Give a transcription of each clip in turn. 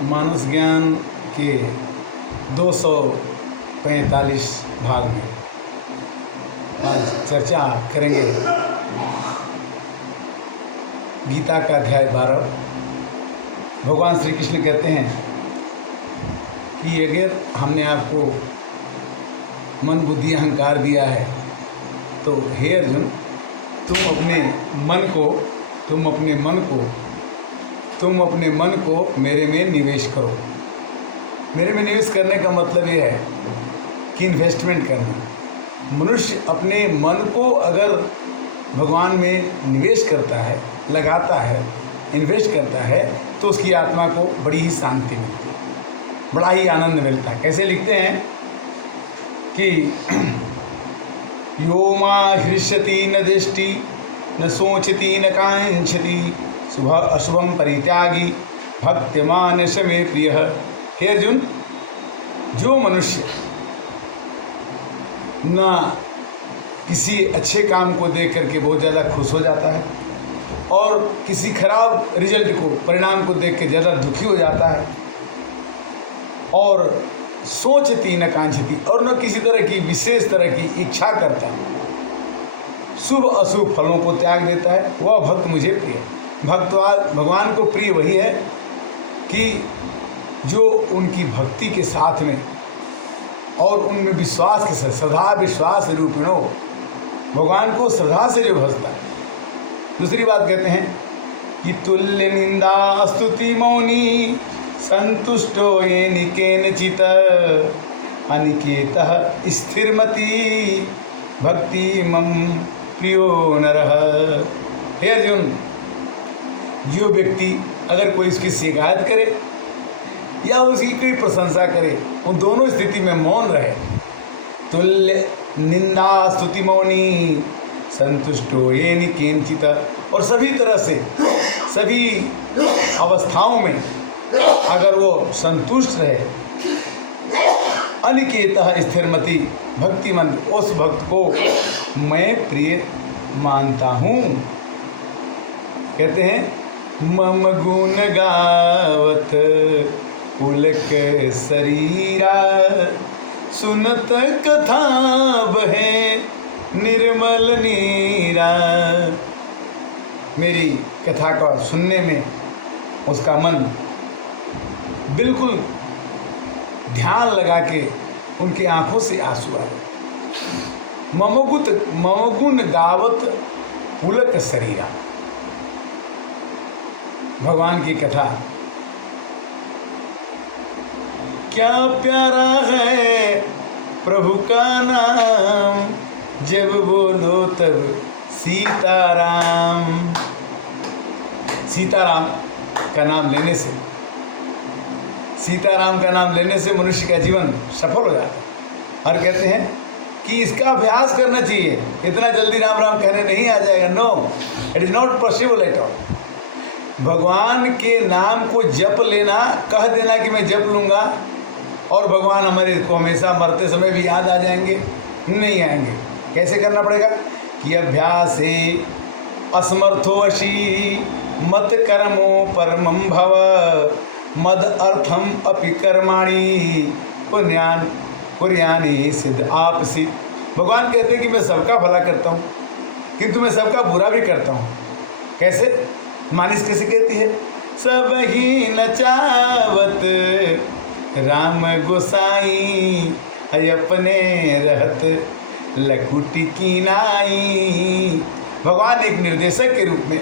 मानस ज्ञान के 245 भाग में आज चर्चा करेंगे गीता का अध्याय 12। भगवान श्री कृष्ण कहते हैं कि अगर हमने आपको मन बुद्धि अहंकार दिया है तो हे अर्जुन, तुम अपने मन को मेरे में निवेश करो। मेरे में निवेश करने का मतलब ये है कि इन्वेस्टमेंट करना। मनुष्य अपने मन को अगर भगवान में निवेश करता है, लगाता है, इन्वेस्ट करता है, तो उसकी आत्मा को बड़ी ही शांति मिलती है, बड़ा ही आनंद मिलता है। कैसे लिखते हैं कि यो मां हृष्यति न दृष्टि न सोचति न कांक्षति शुभ अशुभम परित्यागी भक्तिमान स मे प्रिय। हे अर्जुन, जो मनुष्य ना किसी अच्छे काम को देख करके बहुत ज़्यादा खुश हो जाता है और किसी खराब रिजल्ट को, परिणाम को देख के ज़्यादा दुखी हो जाता है और सोचती न कांक्षती और न किसी तरह की विशेष तरह की इच्छा करता है, शुभ अशुभ फलों को त्याग देता है, वह भक्त मुझे प्रिय है। भगवान को प्रिय वही है कि जो उनकी भक्ति के साथ में और उनमें विश्वास के साथ, श्रद्धा विश्वास रूपिणो, भगवान को श्रद्धा से जो भजता है। दूसरी बात कहते हैं कि तुल्य निंदा स्तुति मौनी संतुष्टो ये निकेनचित अनिकेतः स्थिरमति भक्ति मम प्रियो नरः। हे अर्जुन, जो व्यक्ति अगर कोई उसकी शिकायत करे या उसकी कोई प्रशंसा करे, उन दोनों स्थिति में मौन रहे, तुल्य निंदा स्तुति मौनी संतुष्टो ये निकेनचित, और सभी तरह से सभी अवस्थाओं में अगर वो संतुष्ट रहे, अनिकेतः स्थिरमति भक्तिमंत, उस भक्त को मैं प्रिय मानता हूँ। कहते हैं मम गुण गावत पुलक शरीरा सुनत कथा बहे निर्मल नीरा। मेरी कथा का सुनने में उसका मन बिल्कुल ध्यान लगा के उनकी आंखों से आंसू आ गए। मम गुण गावत पुलक शरीरा, भगवान की कथा क्या प्यारा है प्रभु का नाम, जब बोलो तब सीताराम। सीताराम का नाम लेने से, सीताराम का नाम लेने से मनुष्य का जीवन सफल हो जाता है। और कहते हैं कि इसका अभ्यास करना चाहिए, इतना जल्दी राम राम कहने नहीं आ जाएगा। No, it is not possible at all. भगवान के नाम को जप लेना, कह देना कि मैं जप लूँगा और भगवान हमारे को हमेशा मरते समय भी याद आ जाएंगे, नहीं आएंगे। कैसे करना पड़ेगा कि अभ्यास असमर्थो वशी मत कर्मो परमं भव मद अर्थम अपि कर्माणि पुण्यान पुण्यानि सिद्ध आपसी। भगवान कहते हैं कि मैं सबका भला करता हूँ किंतु मैं सबका बुरा भी करता हूँ। कैसे? मानिस कैसे कहती है, सब ही नचावत राम गोसाई अपने रहत लकुटी की नाई। भगवान एक निर्देशक के रूप में,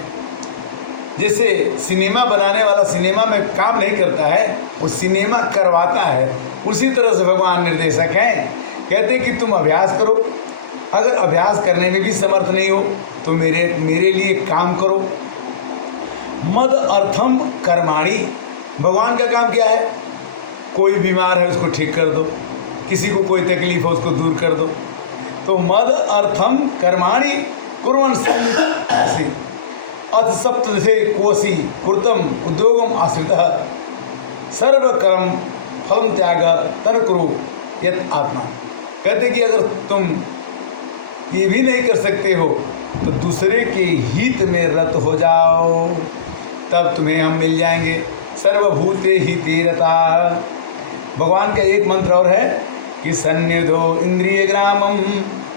जैसे सिनेमा बनाने वाला सिनेमा में काम नहीं करता है, वो सिनेमा करवाता है, उसी तरह से भगवान निर्देशक हैं। कहते हैं कि तुम अभ्यास करो, अगर अभ्यास करने में भी समर्थ नहीं हो तो मेरे लिए काम करो। मद अर्थम कर्माणि, भगवान का काम क्या है? कोई बीमार है उसको ठीक कर दो, किसी को कोई तकलीफ हो उसको दूर कर दो। तो मद अर्थम कर्माणि कुर्वन् सन्ति अथ सप्तदशे कोशि कृतम उद्योगम आश्रितः सर्वकर्म फलम त्याग तन कुरु यत् आत्मा। कहते कि अगर तुम ये भी नहीं कर सकते हो तो दूसरे के हित में रत हो जाओ, तब तुम्हें हम मिल जाएंगे। सर्वभूते ही तीरता। भगवान का एक मंत्र और है कि सन्निधो इंद्रिय ग्रामम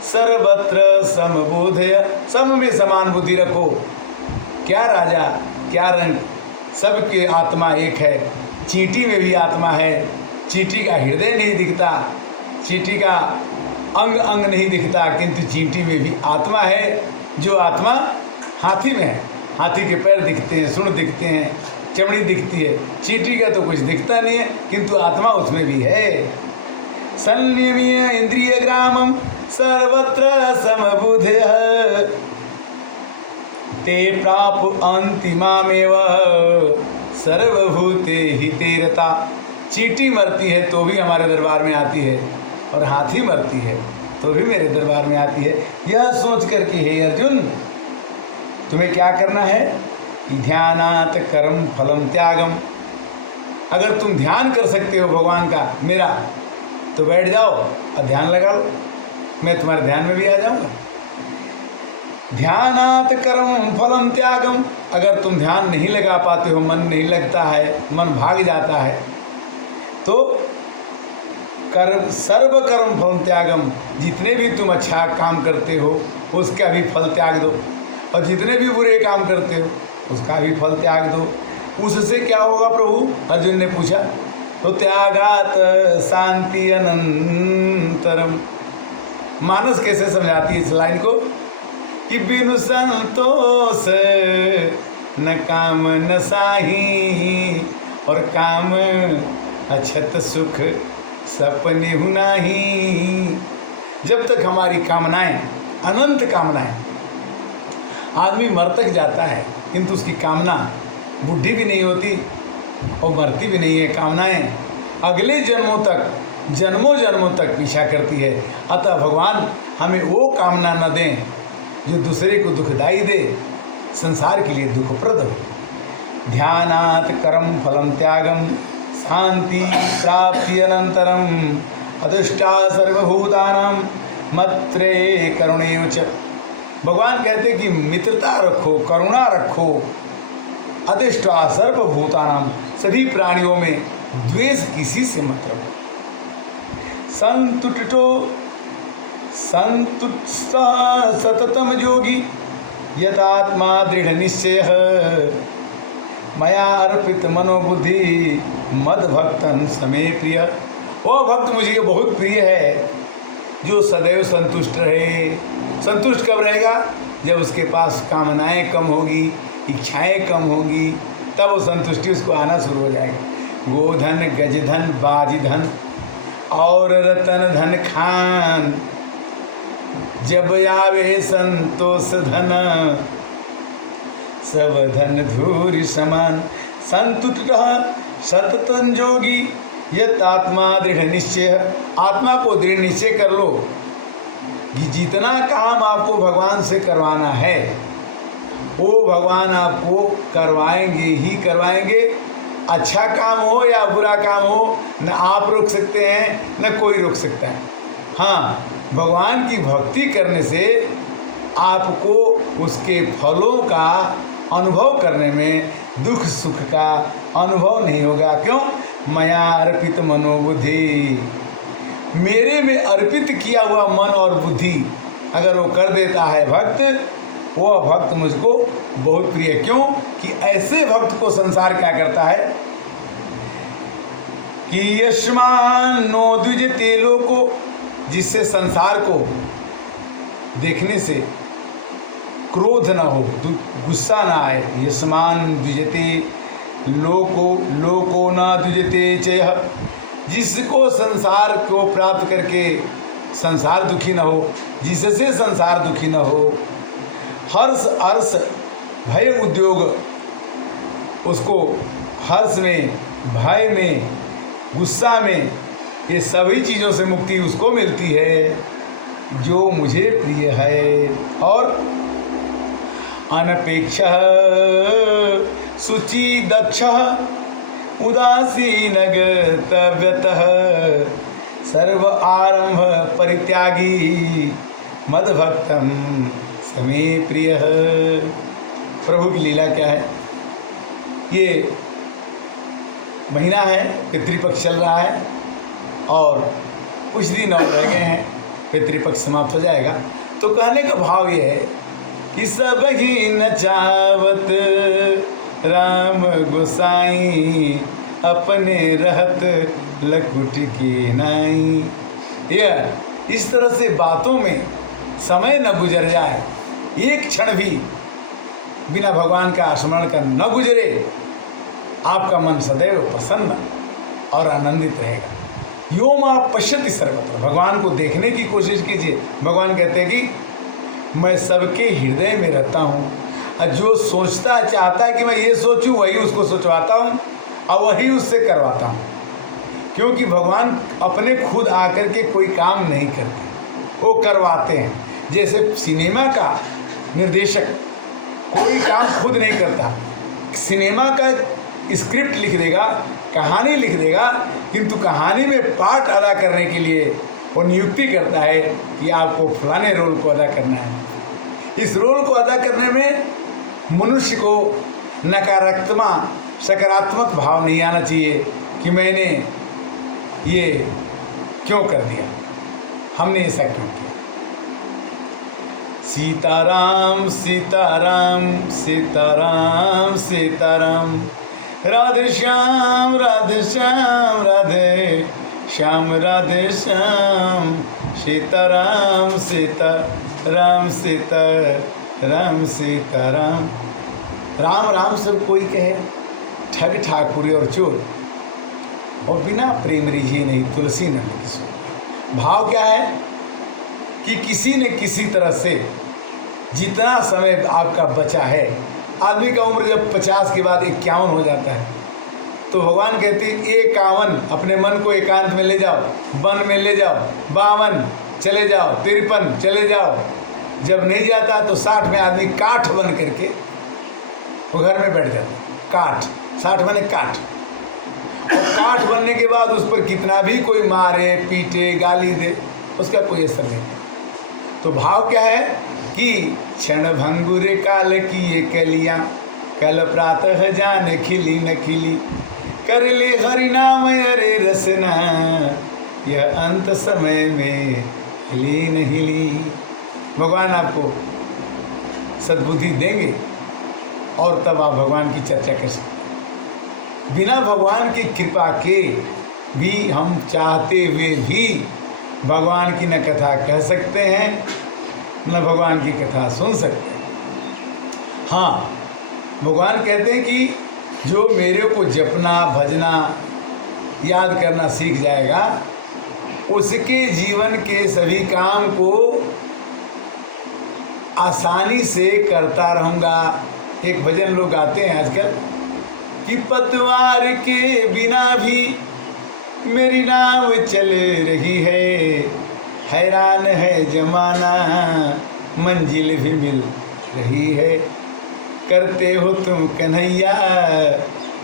सर्वत्र समबोधय, सब में समान बुद्धि रखो। क्या राजा क्या रंग, सबके आत्मा एक है। चींटी में भी आत्मा है, चींटी का हृदय नहीं दिखता, चींटी का अंग अंग नहीं दिखता, किंतु चींटी में भी आत्मा है। जो आत्मा हाथी में है, हाथी के पैर दिखते हैं, सूंड दिखते हैं, चमड़ी दिखती है, चींटी का तो कुछ दिखता नहीं है, किंतु आत्मा उसमें भी है। संयम्य इंद्रिय ग्रामम सर्वत्र समबुधय ते प्राप अंतिमामेव सर्वभूते हितेरता। चींटी मरती है तो भी हमारे दरबार में आती है, और हाथी मरती है तो भी मेरे दरबार में आती है। यह सोच करके हे अर्जुन, तुम्हें क्या करना है? ध्यानात कर्म फलम त्यागम। अगर तुम ध्यान कर सकते हो भगवान का मेरा, तो बैठ जाओ और ध्यान लगा लो, मैं तुम्हारे ध्यान में भी आ जाऊंगा। ध्यानात कर्म फलम त्यागम। अगर तुम ध्यान नहीं लगा पाते हो, मन नहीं लगता है, मन भाग जाता है, तो कर्म सर्व कर्म फल त्यागम। जितने भी तुम अच्छा काम करते हो उसका भी फल त्याग दो, और जितने भी बुरे काम करते हो उसका भी फल त्याग दो। उससे क्या होगा प्रभु? अर्जुन ने पूछा। तो त्यागात शांति अनंतरम। मानस कैसे समझाती है इस लाइन को कि बिनु संतोष न काम न साही, और काम अछत सुख सपने हुनाही। जब तक हमारी कामनाएं, अनंत कामनाएं, आदमी मर तक जाता है किंतु उसकी कामना बुढ़ी भी नहीं होती और मरती भी नहीं है। कामनाएं अगले जन्मों तक, जन्मों जन्मों तक पीछा करती है। अतः भगवान हमें वो कामना न दें जो दूसरे को दुखदाई दे, संसार के लिए दुखप्रद हो। ध्यानात कर्म फलम त्यागम शांति प्राप्ति अनंतरम अदृष्टा सर्वभूतानां मत्रे करुणेव च। भगवान कहते कि मित्रता रखो, करुणा रखो। अदृष्टा सर्वभूतानां, सभी प्राणियों में द्वेष किसी से मत रखो। संतुष्टो संतुष्ट सततम योगी यतात्मा दृढ़ निश्चय मया अर्पित मनोबुद्धि मद भक्तन समे प्रिय। वो भक्त मुझे बहुत प्रिय है जो सदैव संतुष्ट रहे। संतुष्ट कब रहेगा? जब उसके पास कामनाएं कम होगी, इच्छाएं कम होगी, तब वो संतुष्टि उसको आना शुरू हो जाएगा। गोधन गजधन बाजीधन और रतन धन खान, जब आवे संतोष धन सब धन धूरि समान। संतुष्ट सततन जोगी यत आत्मा दृढ़ निश्चय। आत्मा को दृढ़ निश्चय कर लो कि जितना काम आपको भगवान से करवाना है वो भगवान आपको करवाएंगे ही करवाएंगे। अच्छा काम हो या बुरा काम हो, न आप रोक सकते हैं न कोई रोक सकता है। हाँ, भगवान की भक्ति करने से आपको उसके फलों का अनुभव करने में दुख सुख का अनुभव नहीं होगा। क्यों? मया अर्पित मनोबुद्धि, मेरे में अर्पित किया हुआ मन और बुद्धि अगर वो कर देता है भक्त, वो भक्त मुझको बहुत प्रिय। क्यों? कि ऐसे भक्त को संसार क्या करता है कि यशमान नो द्विजते लोको, जिससे संसार को देखने से क्रोध न हो, गुस्सा ना आए। यशमान द्विजते लोको लोको न द्विजते चयः, जिसको संसार को प्राप्त करके संसार दुखी न हो, जिससे संसार दुखी न हो। हर्ष अर्ष भय उद्योग, उसको हर्ष में, भय में, गुस्सा में, ये सभी चीज़ों से मुक्ति उसको मिलती है जो मुझे प्रिय है। और अनपेक्ष शुचि दक्ष उदासीन गतव्यतः सर्व आरंभ परित्यागी मद्भक्तम समे प्रिय। प्रभु की लीला क्या है? ये महीना है, पितृपक्ष चल रहा है और कुछ दिन और रह गए हैं, पितृपक्ष समाप्त हो जाएगा। तो कहने का भाव ये है कि सब ही नचावत राम गोसाई, अपने रहत लकुट की नाई। यह इस तरह से बातों में समय न गुजर जाए, एक क्षण भी बिना भगवान का स्मरण कर न गुजरे, आपका मन सदैव प्रसन्न और आनंदित रहेगा। योम आप पश्यति सर्वत्र, भगवान को देखने की कोशिश कीजिए। भगवान कहते हैं कि मैं सबके हृदय में रहता हूँ, और जो सोचता चाहता है कि मैं ये सोचूं वही उसको सोचवाता हूँ और वही उससे करवाता हूँ। क्योंकि भगवान अपने खुद आकर के कोई काम नहीं करते, वो करवाते हैं। जैसे सिनेमा का निर्देशक कोई काम खुद नहीं करता, सिनेमा का स्क्रिप्ट लिख देगा, कहानी लिख देगा, किंतु कहानी में पार्ट अदा करने के लिए वो नियुक्ति करता है कि आपको फलाने रोल को अदा करना है। इस रोल को अदा करने में मनुष्य को सकारात्मक भाव नहीं आना चाहिए कि मैंने ये क्यों कर दिया, हमने ऐसा क्यों किया। सीताराम सीताराम सीताराम सीताराम, राधे श्याम राधे श्याम राधे श्याम राधे श्याम, सीताराम सीताराम सीताराम सीताराम। राम राम सब कोई कहे, ठग ठाकुरी और चोर, और बिना प्रेम रिझे नहीं तुलसी न किसी। भाव क्या है कि किसी न किसी तरह से जितना समय आपका बचा है, आदमी का उम्र जब 50 के बाद 51 हो जाता है, तो भगवान कहते हैं 51, अपने मन को एकांत में ले जाओ, वन में ले जाओ, 52 चले जाओ, 53 चले जाओ। जब नहीं जाता तो 60 में आदमी काठ बन करके वो घर में बैठ जाता है। काठ, 60 माने काठ। और काठ बनने के बाद उस पर कितना भी कोई मारे पीटे गाली दे, उसका कोई असर नहीं। तो भाव क्या है कि क्षण भंगुर काल की ये कलियाँ, कल प्रातः जान खिली न खिली, कर ले हरि नाम अरे रसना, यह अंत समय में हिली न हिली। भगवान आपको सद्बुद्धि देंगे और तब आप भगवान की चर्चा कर सकते। बिना भगवान की कृपा के भी हम चाहते हुए भी भगवान की न कथा कह सकते हैं, न भगवान की कथा सुन सकते हैं। हाँ, भगवान कहते हैं कि जो मेरे को जपना भजना याद करना सीख जाएगा, उसके जीवन के सभी काम को आसानी से करता रहूँगा। एक भजन लोग गाते हैं आजकल कि पतवार के बिना भी मेरी नाव चल रही है, हैरान है जमाना मंजिल भी मिल रही है, करते हो तुम कन्हैया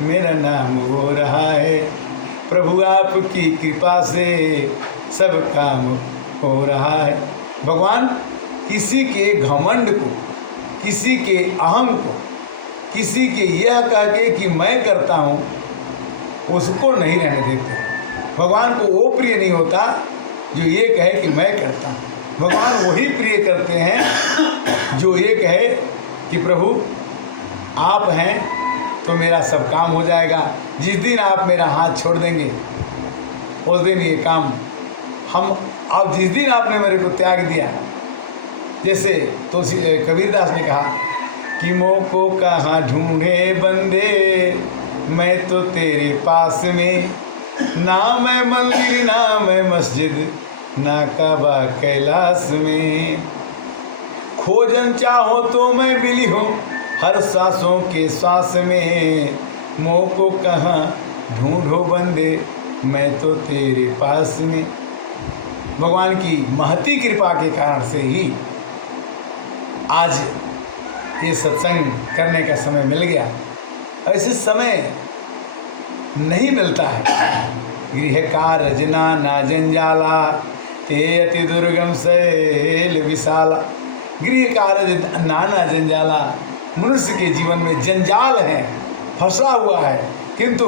मेरा नाम हो रहा है, प्रभु आपकी कृपा से सब काम हो रहा है। भगवान किसी के घमंड को, किसी के अहम को, किसी के यह कह के कि मैं करता हूँ, उसको नहीं रहने देते। भगवान को वो प्रिय नहीं होता जो ये कहे कि मैं करता हूँ। भगवान वही प्रिय करते हैं जो ये कहे कि प्रभु आप हैं तो मेरा सब काम हो जाएगा। जिस दिन आप मेरा हाथ छोड़ देंगे उस दिन ये काम हम, अब जिस दिन आपने मेरे को त्याग दिया, जैसे तुलसी कबीरदास ने कहा कि मोको कहाँ ढूंढे बंदे, मैं तो तेरे पास में, ना मैं मंदिर ना मैं मस्जिद ना काबा कैलाश में, खोजन चाहो तो मैं मिली हूँ हर सांसों के श्वास में, मोको कहाँ ढूंढो बंदे मैं तो तेरे पास में। भगवान की महती कृपा के कारण से ही आज ये सत्संग करने का समय मिल गया। ऐसे समय नहीं मिलता है। गृह कार्य नाना जंजाला, ते अति दुर्गम शैल विशाला। गृह कार्य नाना जंजाला, मनुष्य के जीवन में जंजाल है, फंसा हुआ है, किंतु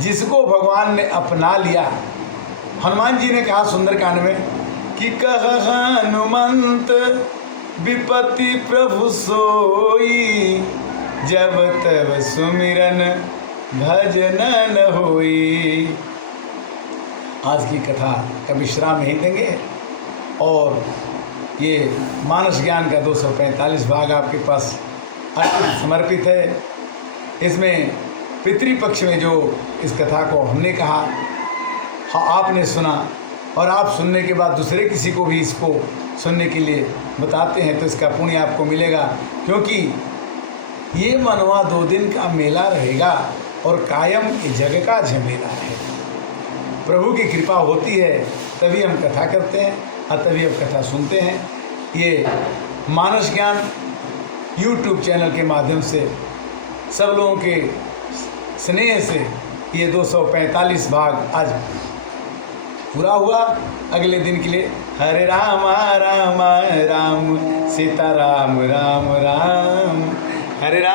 जिसको भगवान ने अपना लिया। हनुमान जी ने कहा सुंदरकांड में कि कह हनुमंत विपत्ति प्रभु सोई, जब तब सुमिरन भजन न होई। आज की कथा का विश्राम यहीं देंगे और ये मानस ज्ञान का 245 भाग आपके पास अर्पित समर्पित है। इसमें पितृपक्ष में जो इस कथा को हमने कहा, आपने सुना और आप सुनने के बाद दूसरे किसी को भी इसको सुनने के लिए बताते हैं तो इसका पुण्य आपको मिलेगा, क्योंकि ये मनवा 2 दिन का मेला रहेगा और कायम ये जग का झमेला है। प्रभु की कृपा होती है तभी हम कथा करते हैं और तभी हम कथा सुनते हैं। ये मानस ज्ञान YouTube चैनल के माध्यम से सब लोगों के स्नेह से ये 245 भाग आज पूरा हुआ। अगले दिन के लिए हरे राम राम राम सीता राम राम राम, हरे राम।